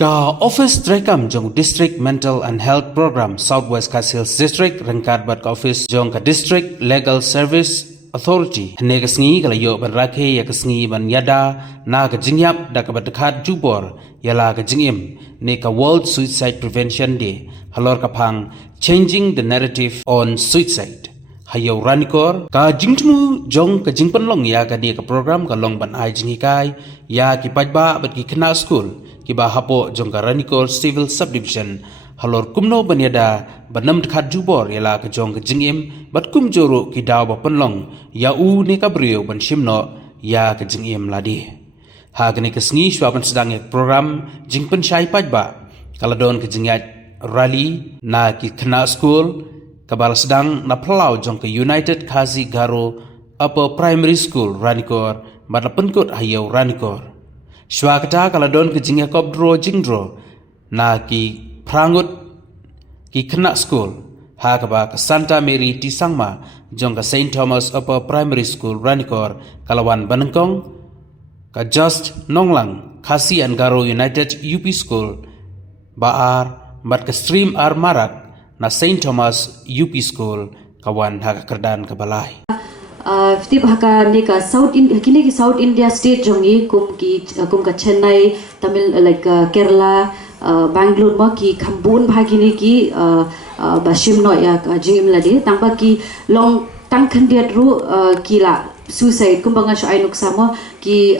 Ka Office Trekam jong District Mental and Health Program Southwest Kasils District rengkat bat ka Office jong ka District Legal Service Authority ne kasngi kala yo ban rakhe ya kasngi ban yada na ka jingyap da ka batkat jubor yala ka jingim ne ka World Suicide Prevention Day halor ka phang Changing the Narrative on Suicide hayo ranikor ka jingtmu jong ka jingpanlong ya ka dia ka program ka long ban ai jingikai ya ki pajba bat ki khna school kiba hapo jong ka ranikor civil subdivision halor kumno banyada banam khat jubor yala ka jong ka jingim bat kum joro ki daw ba panlong ya u ne ka brio ban shimno ya ka jingim ladi ha ka ne ka sngi shwa ban sedang ek program jingpan shai pajba kaladon ka jingyat rally na ki khna school kabal sedang na plau jong ka United Khazi Garo Upper Primary School Ranikor bat penkut hayo Ranikor shwa kata kaladon ka jingya kopdro jingdro na ki prangut ki khna school ha ka Santa Mary Tisangma jong ka Saint Thomas Upper Primary School Ranikor kalawan banengkong ka Just Nonglang Khasi and Garo United UP School baar bat ka Stream ar Marak na Saint Thomas UP School kawan ha ka kerdan ka balai Tip haka ne ka kini ki South India state jongi kum ka Chennai Tamil like Kerala Bangalore mo ki khambun bhagini ki bashim no ya jingim lade tangba ki long tang khandiat ru ki la suicide kum banga shay nuk samo ki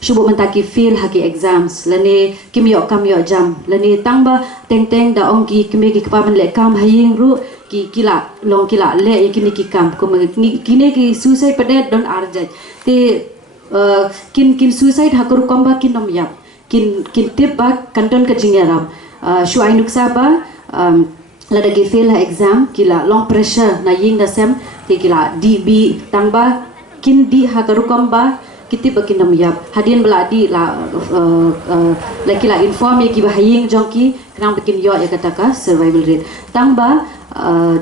shubo menta ki fail haki exams lane kimyo kamyo jam lane tangba teng da ong ki kime ki pa man le kam haying ru ki kila long kila le yakini ki kam kum kine ki suicide pade don arjaj te kin suicide hakuru komba kin nom yap kin tip ba kanton ka jingyaram shu ainuk saba lada ki fail ha exam kila long pressure na ying da sem te kila db tangba kin di hakaru komba kiti ba kin nom yap hadin bela di la kila inform ye ki ba haying jongki kanang bikin yo ya kataka survival rate tangba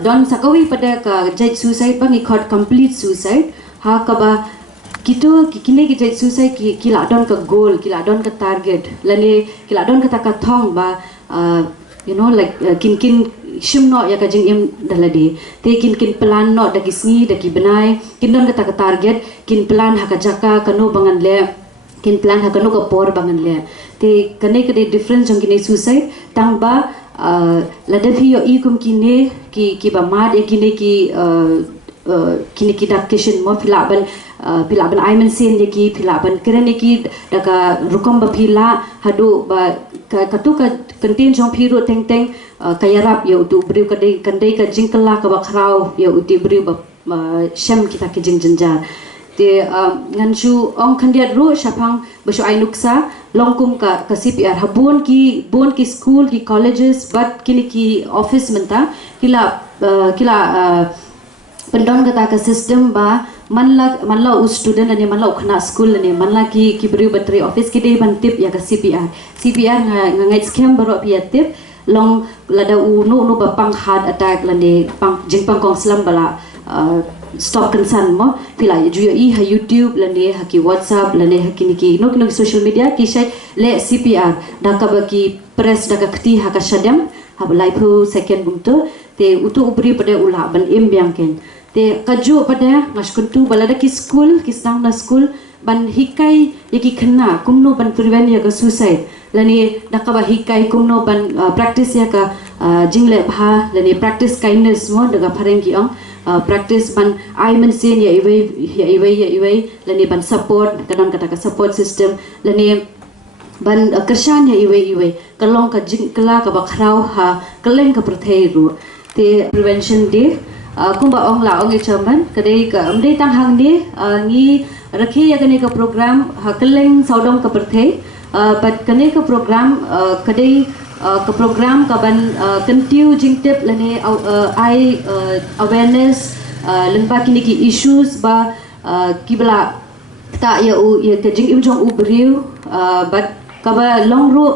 don sakawi pada ka judge suicide bang ikot complete suicide ha ka ba kito kini ki judge suicide kila don ka goal kila don ka target lane kila don ka thong ba like kin shimno ya ka jing im daladi te kin plan no da kisngi da ki benai kin don ka target kin plan ha ka jaka kanu bangan le kin plan ha kanu ka por bangan le te kane ka difference jong kini suicide tangba ladapi yo ikum kine ki ba mad ya kine ki dakishin mo pilaban aiman sen ye ki pilaban kene ki daga rukom ba pila hadu ba katu ka kantin jong piru teng kayarap ya utu briu kandai ka jingkala ka bakrau ya uti briu ba shem kita ki jingjenjar te nganshu ong khandiat ru shapang bashu ainuksa longkum ka CPR habun ki school ki colleges but kini ki office menta kila pendon kata ka system ba manla u student ane manla khna school ane manla ki briu batri office ki dei ban tip ya ka CPR ngai scam baro pi tip long lada nu ba pang heart attack lane pang jingpang kong slam bala stop concern mo pila juyo ha YouTube lane ha ki WhatsApp lane ha ki no social media ki shay le CPR daka ba ki press daka khti ha ka shadam ha live second bumto te utu ubri pada ula ban imbyang ken te kaju pada ngaskuntu balada ki school ki stang na school ban hikai yaki khna kumno ban prevent ya ka suicide lani daka ba hikai kumno ban practice ya ka jingle bha lani practice kindness mo daga phareng ki ong practice ban aiman sen ya iwei lani ban support kanon kata ka support system lani ban kershan ya iwei kalong ka jingkala ka bakrau ha kaleng ka prathei ru te prevention day kumba ong la ong chairman kadai ka amdei tang hang ni ngi rakhi ya kane ka program ha kaleng saudom ka prathei but kane ka program kadai ka program ka ban kentiu jingtip lane ai awareness lengba kini ki issues ba kibla ta ya ka jing im jong u briu but ka ba long ru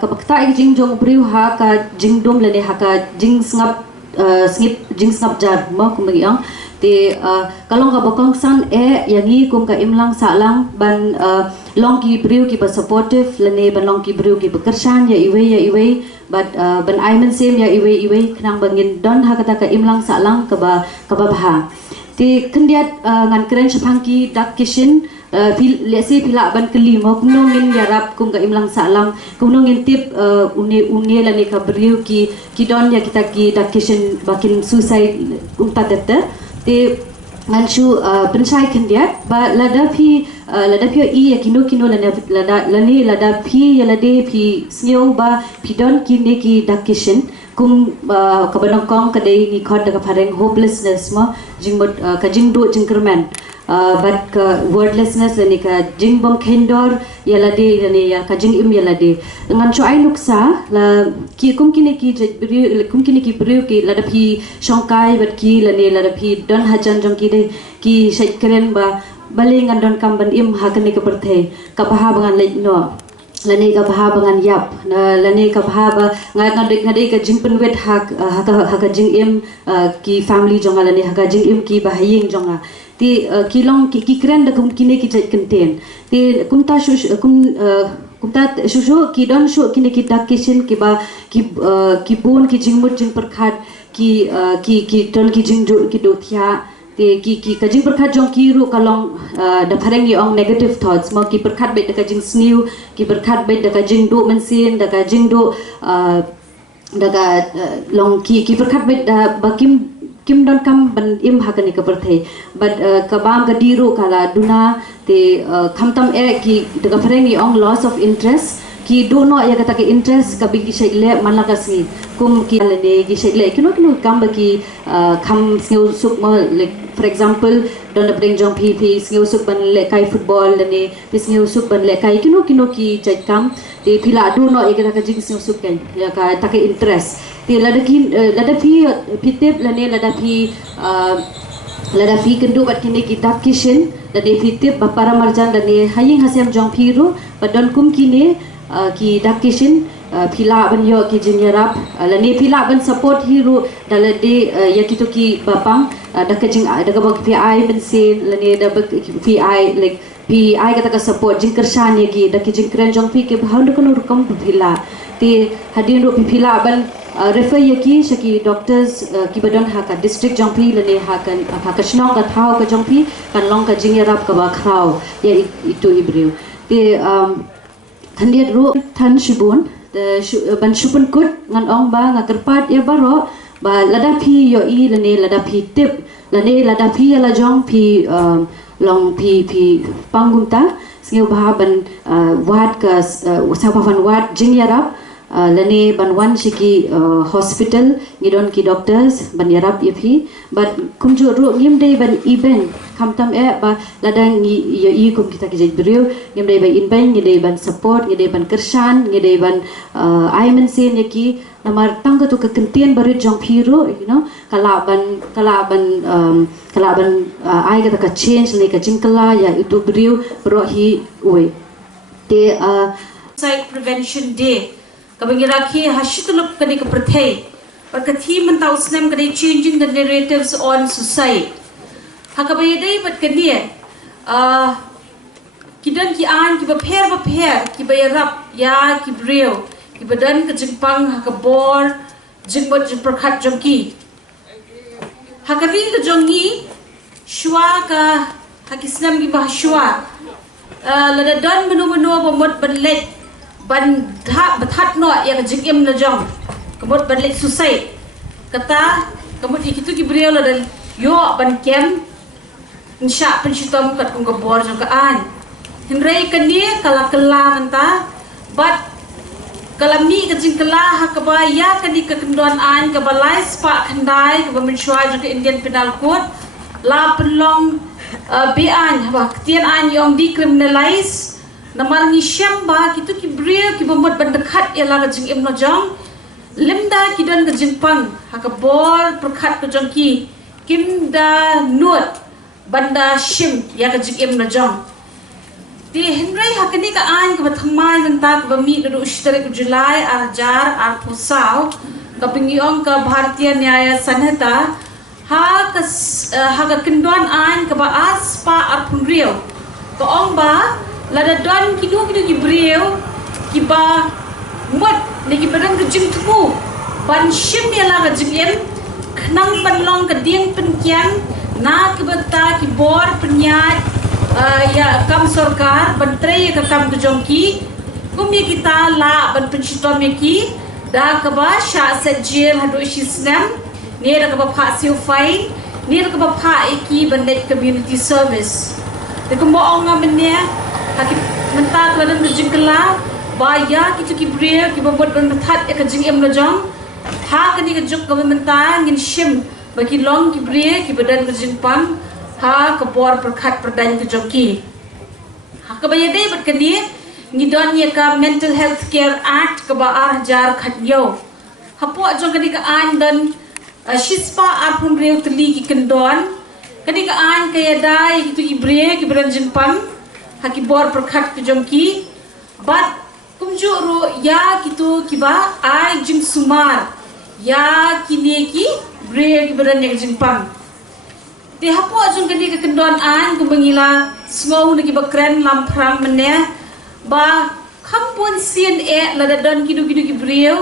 ka bakta ik jing jong briu ha ka jing dom lane ha ka jing jing snap jar mo kumayang te kalong ka bakong san yangi kum ka imlang salang ban long ki brio ki ba supportive lane ban long ki brio ki bekersan ya iwe but ban aiman sem ya iwe kenang bangin don ha kata ka imlang salang ka ba bah ti kendiat ngan keren sepangki dak kishin lesi pila ban kelima kunongin yarap kum ka imlang salang kunongin tip une lane ka brio ki don ya kita ki dak kishin bakin suicide umpatata ti Anshu pensai kendiat ba lada pi ya kino lada pi ya lade pi snyo ba pi don kini ki dakishin kum kabanongkong kadai ni khod ka pareng hopelessness ma jingbot ka jingdo jingkerman but wordlessness lani ka jingbom kendor ya lade lani ya ka jingim ya lade ngan chu ai luksa la ki kum kini ki brio ki lada pi shongkai bat ki lani lada pi don hajan jong ki shait keren ba baling andon kamban im hakani ka perthe ka baha bangan lej no lani ka baha bangan yap lani ka baha ba ngadek ka jingpen wet hak jing im ki family jonga lani hak jing im ki bahaying jonga ti kilong ki keren da kum kini ki jait contain ti kumta shushu ki don shu kini ki dakishin ki ba ki bun ki jingmut jing perkhat ki ton ki jingdu ki dothya ti ki kajing perkhat jong ki ru kalong da phareng ong negative thoughts ma ki perkhat bet da kajing snew ki perkhat bet da kajing do mansin da kajing do da long ki perkhat bet da bakim kim don kam ban im hakani ka perthe but kabam ka diru kala duna te khamtam ki da phareng ong loss of interest ki do no ya kata ki interest ka bigi shegle malakasi kum ki lene ki shegle kino kam ba ki kham snew suk ma like for example don bring jong pi snew suk ban le kai football lene snew suk ban le kai kino ki chait kam te phila do no ya kata ka jing snew suk kan ya ka ta ki interest te lada pi tip lene lada pi kendu bat kini ki dak kishin lada pi tip bapara marjan lene haying hasem jong pi ru badon kum kini ki dakishin pila ban yo ki jinyarap lani pila ban support hiru dalade yakito ki bapang dakajing dakabag PI ban sin lani da PI like PI kata ka support jingkersan yagi dakijing kren jong pi ke bahau kan urkam pila ti hadin ro pila ban refer yaki shaki doctors ki badon ha ka district jong pi lani ha ka shnong ka thau ka jong pi kan long ka jinyarap ka ba khrau ya itu ibriu ti Thandiat ru than shibun ban shupun kut ngan ong ba ngakerpat ya baro ba lada phi yo I lane lada phi tip lane lada phi la jong phi long phi pangumta sngeu ba ban wat ka sapavan wat jingyarap lane ban wan shiki hospital ngidon ki doctors ban yarap yapi but kumju ru ngim dei ban event kamtam ba ladang yo I kum kita ki jibrio ngim dei ban invent ngidei ban support ngidei ban kersan ngidei ban aiman sen yaki namar tangga tu kekentian baru jong piru kalaban ai kata ka change ni ka jingkala ya itu brio rohi we te Suicide Prevention Day kabangiraki hashitulup kani ka perthei perkathi mentau snem kani changing the narratives on suicide hakabayadai bat kani kidan ki an ki bapher ki bayarap ya ki brio ki badan ka jingpang hakabor jingbot jingperkhat jongki hakari ka jongi shwa ka hakisnam ki bahshwa ladadan menu bomot banlet ban bathat no yang jingim na jong kemut banlet susai kata kemut ikitu ki brio la dan yo ban kem insya penshitom kat kung kabor jong kaan hinrei kani kala menta bat kalami ka jingkala hakaba ya kani ka kendon an ka balai spa khandai ka menshwa jong Indian Penal Code la penlong bean ba ketian an yong decriminalize namal ni syamba kitu ki brio ki bomot bandekat ya la jing im no jong limda ki don ka jingpang hakabor perkhat ko jong ki kimda nut banda shim ya ka jing im no jong ti henry hakani ka an ka bathmai nanta ka bami do ushtare ko July arjar ar pusau ka pingiong ka Bharatiya Nyaya Sanhita ha ka kendon an ka ba aspa ar punrio ko ong ba lada don kidu ki brio ki ba mut ni ki badang jing tu ban shim ya la jing em knang ban long ka ding pen kian na ki bata ki bor penyat ya kam sarkar ban tre ka kam ke jongki kumi kita la ban penchitom ki da ka ba sha sajil hadu shisnam ni da ka ba pha siu fai ni da ka ba pha iki ban net community service de ko mo ong ngamne hakit mentak ladan jing kala ba ya ki ki brio ki ba bot ban that ka jing em la jong ha ka ni ka juk ka menta ngin shim bagi long ki brio ki badan ka jing pam ha ka bor perkhat perdan ke jongki ha ka ba yade bat ka ni ni don ye ka mental health care act ka ba ar jar khat yo ha po jong ka ni ka an dan shispa ar pun brio tli ki kendon ka ni ka an ka ya dai ki tu ki brio ki badan jing pam ha ki bor perkhat ke jongki bat kumju ro ya ki tu ki ba ai jing sumar ya ki ne ki brio ki badan jing pam di hapo jong kadi ke kendon an ku mengila smau nagi bakren lam prang mene ba kampun sien lada don kidu ki brio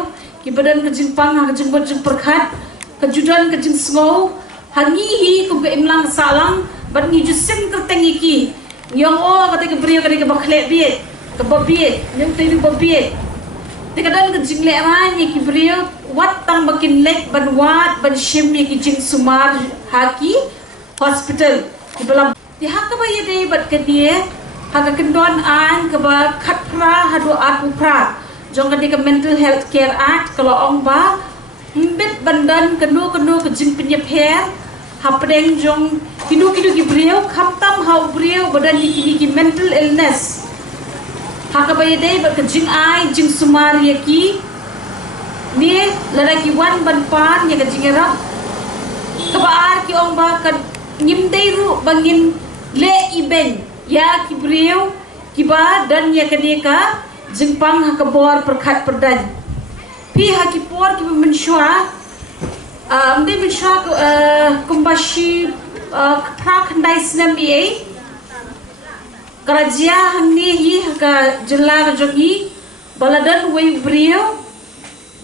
ki badan ke jingpang ha jing bot jing perkhat ke judan ke jing smau hangi hi ku ke imlang salang ban ni jusim ke tengi ki nyong o kata ke brio kadi ke bakhle biet ke babiet nyong tei babiet di kadan ke jing le ran ki brio wat tang bakin lek ban wat ban shim ki jing sumar haki hospital di belam di hak ba ye dei bat ke dia hak kendon an ke ba khat pra hadu at pra jong ka ke mental health care act kalau ong ba mbet bandan kenu ke jing pinya pher hapdeng jong kidu ki brio kham tam hau brio badan ki mental illness hak ba ye dei bat ke jing ai jing sumar ye ki ni lalaki wan ban pan ye ke jing ra kabar ki ong ba kan ngim deiru bangin le iben ya ki brio ki ba dan ya kadeka jingpang ha ka bor perkhat perdan pi ha ki por ki menshwa amde menshwa kumbashi prak ndai snam bi kerajia hangni hi ka jela ka jogi baladan wei brio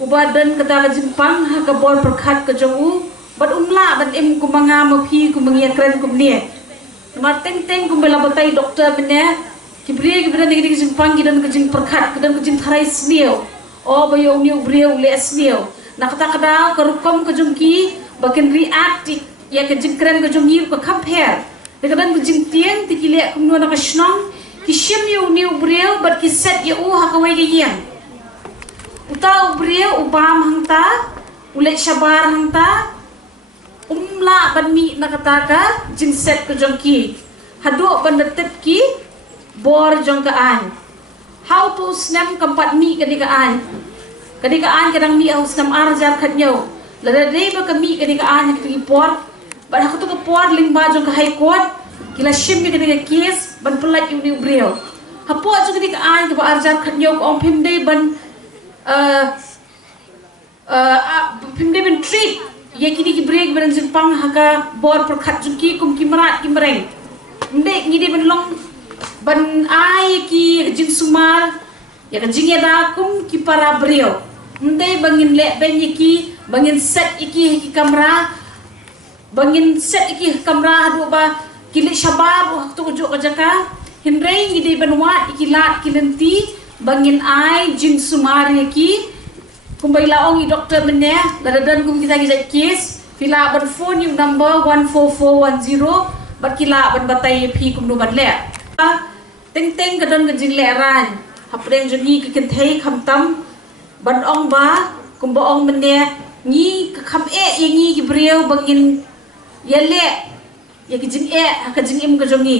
ubadan kata jingpang ha ka bor perkhat ka jongu bat umla bat em kumanga mapi kumangia kren kumnie mar teng teng kumbela batai doktor bene kibrie kibra ngi ngi jing pang gidan kejing perkhat kedan kejing tharai snio o bayo niu brio le snio nakata kada karukom kejungki bakin react ya kejing kren kejungi ko compare kedan kejing tieng tikile kumno na kashnong kishim yu niu brio bat kiset ya u hakawai ge yang uta brio ubam hangta ulet shabar hangta umla ban mi nakataka jing set ke jongki hadu ban detep ki bor jong ka an how to snam kampat mi kadika an kadang mi au snam arjar khatnyo lada dei ba ka mi kadika an ki por ban hakto ka por ling ba jong ka high court kila shim mi kadika case ban pelat yu ni brio hapo jong kadika an ka ba arjar khatnyo ko om phim dei ban phim dei ban treat ye kini ki break beran jingpang haka bor perkhat jungki kum kimrat kimreng mde ngide ben long ban ai ki jing sumar ya ka jing da kum ki para brio mde bangin le ben ki bangin set iki kamera bangin set iki kamera hadu ba kili shabab waktu ujuk kajaka hindrei ngide ben wat iki lat kilenti bangin ai jing sumar ki kumbai laong i doktor mene ladadan kum kita case fila ban phone yung number 14410 bat kila ban batai phi kum no ban le teng teng kadan ka jing le ran hapreng joni ka ken thei kham tam ban ong ba kum ba ong mene ni ka kham ye ngi ki brio bangin yele ye ki jing ka jing im ka jongi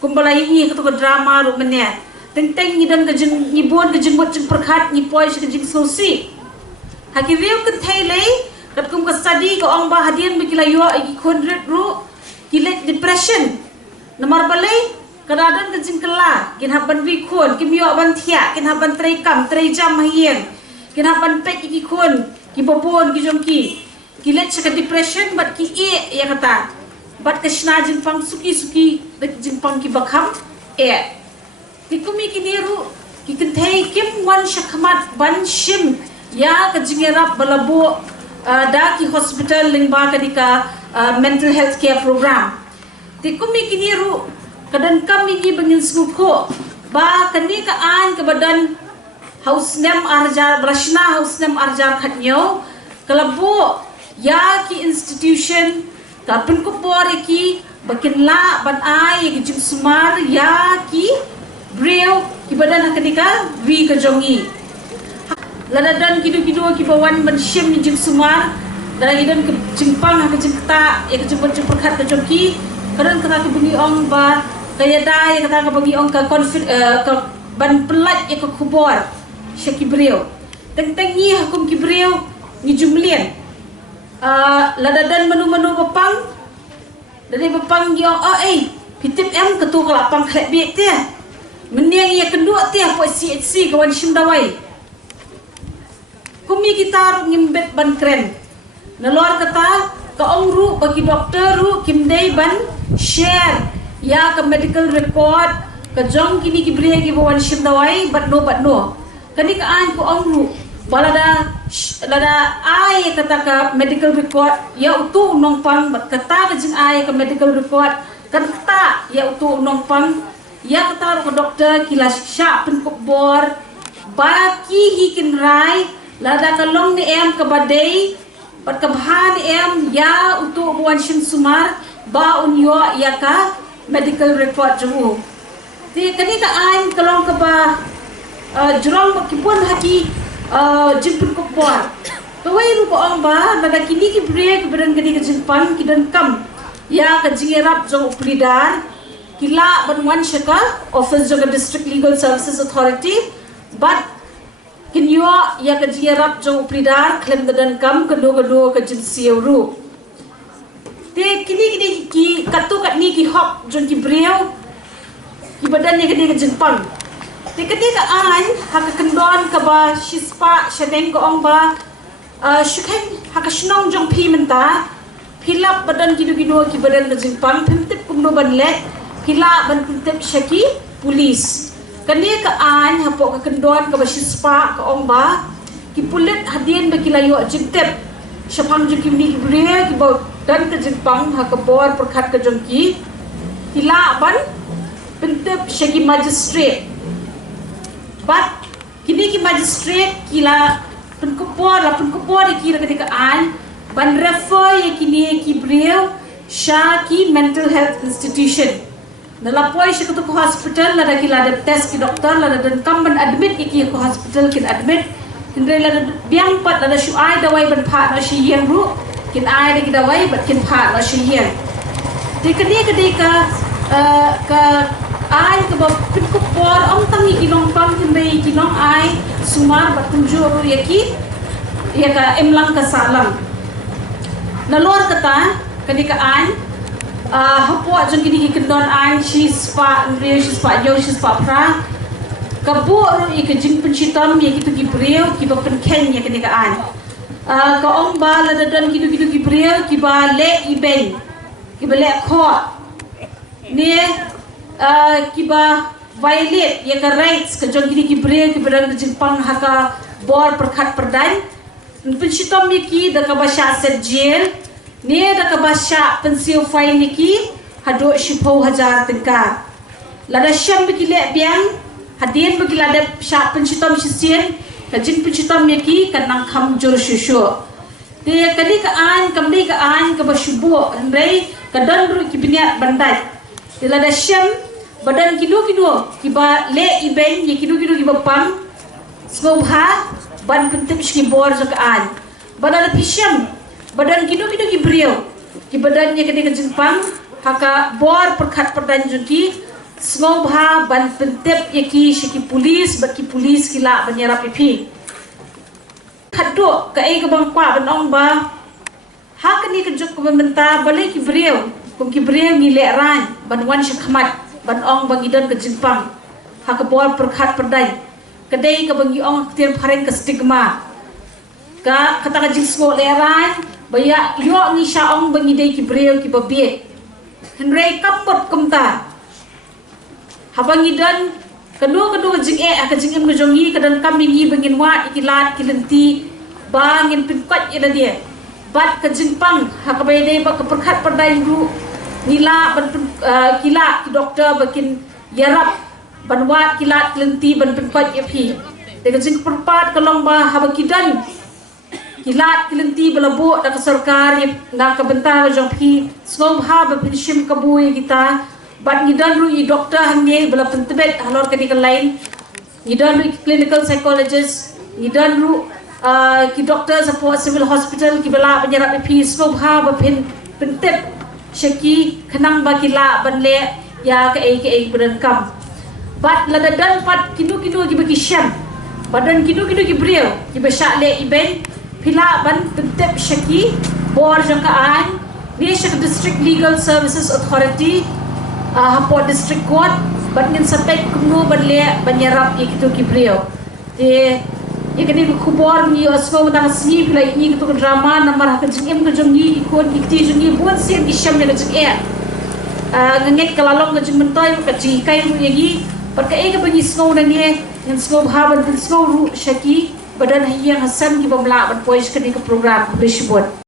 kum ba lai ni ka to ka drama ru mene teng teng ni dan ka jing ni bon ka jing bot jing perkhat ni poi ka jing sosi haki riu ke thailei kat kum ka study ko ong ba hadian mikila yo iki khondret ru kilet depression namar balai kadadan ke jingkala kin haban wi khon kim yo ban thia kin haban trei kam trei jam hien kin haban pek iki khon ki bobon ki jongki kilet ka depression bat ki ya kata bat ke shna jingpang suki jingpang ki bakham Ti kumi kiniru ki kentai kim wan shakmat ban shim ya ka jingerap balabu da ki hospital lingba kadika mental health care program. Ti kumi kiniru kadan kami gi bangin skuko ba kani ka an ka badan haus nem arjar brashna haus nem arjar khatnyo kalabu ya ki institution kapun ko bore ki bakin la ban ai ki jim sumar ya ki breu ki badan kadika wi ka jongi ladadan kidu-kidu ki bawan ban shim ni jim sumar dan ke jimpang ke jingta ya ke jemput perkat ke joki kadang kata ke bunyi ong ba kaya da ya kata ke bunyi ong ke ke ban pelat ya ke kubor syaki beliau teng-teng ni hukum ki beliau ni jumlian ladadan menu-menu bepang dari bepang gi ong pitip em ketu kelapang klek biak dia meniang ya kedua dia po CHC kawan shim dawai kumi kita ngimbet ban kren nalor kata ka ongru bagi doktor ru kimdei ban share ya ke medical record ka jong kini ki bria ki bawan shim dawai bat no kani ka an ko ongru balada ai kata ka medical record ya utu nong pang bat kata ka jing ai ka medical record kata ya utu nong pang ya kata ko doktor kila sya pen ko bor baki hikin rai lada kalong ni em ka badai pat kabhan em ya untuk buan shin sumar ba unyo ya ka medical record jemu ti kani ka an kalong ka ba jurong kipun haki jimpun ko bor kawai ru ko ang ba nada kini ki break berang kini ka jimpan ki dan kam ya ka jingerap jong uplidar kila banwan shaka office jong district legal services authority but kinyo ya ka jingerap jong uplidar klem dan kam kedo ka jin siuru te kini ki katu kat ni ki hop jong ki breu ki badan ni ka jingpang te kini ka an haka kendon ka ba shispa shaneng ko ong ba shukhen haka shnong jong pi menta pilap badan kidu ki badan ka jingpang pimtip kumno ban le kila ban pimtip shaki police kani ka an hapo ka kendon ka ba shispa ka ong ba ki pulit hadien ba kilayo jingtep syapang jong ki mi bre ki ba dan ka jingpang ha ka bor perkhat ka jong ki kila ban pintip shaki magistrate but kini ki magistrate kila penkupor ki la ketika an ban refer ya kini ki bre shaki mental health institution nalapoi siya ko hospital lada kila ada test ki doktor lada dan kam ban admit iki ko hospital kin admit hindre lada biang pat lada shu ai dawai ban pha na shi yen ru kin ai de dawai bat kin pha na shi yen te kadi ka ai ka ba pin ko por om tangi kinong pang hindre kinong ai sumar bat kunjuru yaki ya ka emlang ka salam nalor kata kadi ka an hapo jong kini kendon an shispa pra kabu ru ik jing penchitam ye kitu ki breu ki ba pen ken ye kini ka an ka ong ba la dan kitu ki breu ki ba le ibeng ki ba le kho ne ki ba violate ye ka rights ka jong kini ki breu ki ba dan jing pang haka bor perkhat perdan penchitam ye ki da ka ba sha set jail ni da ka basya pensiu fine niki hado 10,000 tengka lada syam bikile biang hadien bikila da sya pensitom sisien kajin pensitom niki kanang kham jur shushu te kadi ka an kamdi ka an ka bashubo ndai kadan ru kibniat bandai te lada syam badan kidu kiba le ibeng ye kidu kiba pam smobha ban pentip ski bor ka an badan pisham badan kidu ki breu ki badan nya kene jingpang haka bor perkhat perdan junti smobha ban pentep yaki shiki police bat ki police kila banyara pipi khaddo ka ai ka bang kwa ban ong ba hak ni ka juk ko menta bale ki breu kum ki breu ni le ran ban wan shakmat ban ong bang idan ka jingpang haka bor perkhat perdan kadai ka bang ong tiam phareng ka stigma ka kata ka jingsmo le ran baya yo ni syaong bangidai ki breu ki babie henrei kapot kumta habangidan kedua jing ka jing em jongi kadan kami ngi bangin wa ikilat kilenti bangin pinkwat ina dia bat ka jing pang ha ka bay ba ka perkhat perdai ru nila ban kila ki doktor bakin yarap ban wa kilat kilenti ban pinkwat ya phi de ka jing perpat ka long ba ha bakidan kilat kilenti balabo da ka sarkar na ka bentar jong phi snom ha ba pinshim ka buy kita but ngidan ru I doktor hange bala pentebet halor medical line ngidan ru clinical psychologist ngidan ru ki doctor support civil hospital ki bala penyerap pi snom ha ba pentep shaki khanang ba kila banle ya ka ai budan kam but lada dan pat kinu ki bagi syam badan kinu ki brio ki besha le event pila ban pentep shaki bor jaka an Nation District Legal Services Authority Hapot District Court bat ngin sampai kumno banle banyarap ikitu kibriyo te yakani khubor ni osmo dang sni pila ni kitu drama namar ha jing em jong ni ikon ikti jong ni buat sen isham ne jing nganget kalalong jing mentoy ka ji kai ru yagi pat ka ega bani snow na ni ngin snow ha ban snow ru shaki badan hayang hasan ki bamla ban poish kani ka program bishbot